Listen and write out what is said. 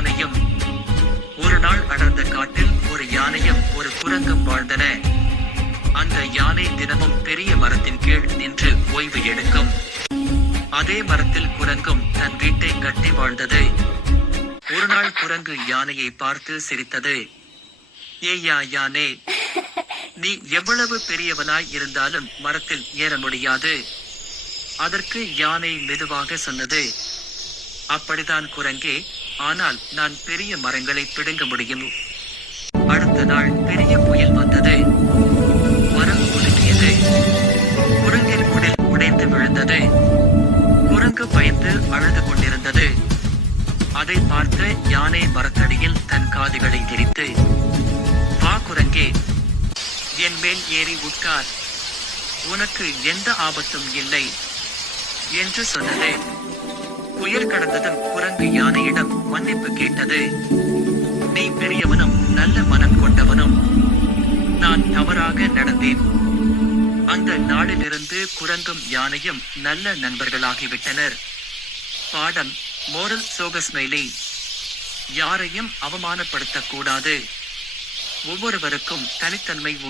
யானையும் ஒரு நாள் அடர்ந்த காட்டில் ஒரு யானையும் ஒரு குரங்கும் வாழ்ந்தன. அந்த யானை தினமும் பெரிய மரத்தின் கீழ் நின்று ஓய்வு எடுக்கும். அதே மரத்தில் குரங்கும் தன் வீட்டை கட்டி வாழ்ந்தது. ஒரு நாள் குரங்கு யானையை பார்த்து சிரித்தது. ஏய்யா யானே நீ எவ்வளவு பெரியவனாய் இருந்தாலும் மரத்தில் ஏற முடியாது. அதற்கு யானை மெதுவாக சொன்னது. அப்படிதான் குரங்கே ஆனால் நான் பெரிய மரங்களை பிடுங்க முடியும். அடுத்த நாள் பெரிய புயல் வந்தது. மரம் குலுங்கியது. குரங்கின் உடல் உடைந்து விழுந்தது. குரங்கு பயந்து அழுது கொண்டிருந்தது. அதை பார்த்த யானை மரத்தடியில் தன் காதுகளை திரித்து வா குரங்கே என் மேல் ஏறி உட்கார். உனக்கு எந்த ஆபத்தும் இல்லை என்று சொன்னது. புயல் கடந்ததும் குரங்கு யானையிடம் மன்னிப்பு கேட்டது. நீ பெரியவனும் நல்ல மனம் கொண்டவனும். நான் தவறாக நடந்தேன். அந்த நாளிலிருந்து குரங்கும் யானையும் நல்ல நண்பர்களாகிவிட்டனர். பாடம் மோரல் சோகஸ்மைலி யாரையும் அவமானப்படுத்தக்கூடாது. ஒவ்வொருவருக்கும் தனித்தன்மை உண்டு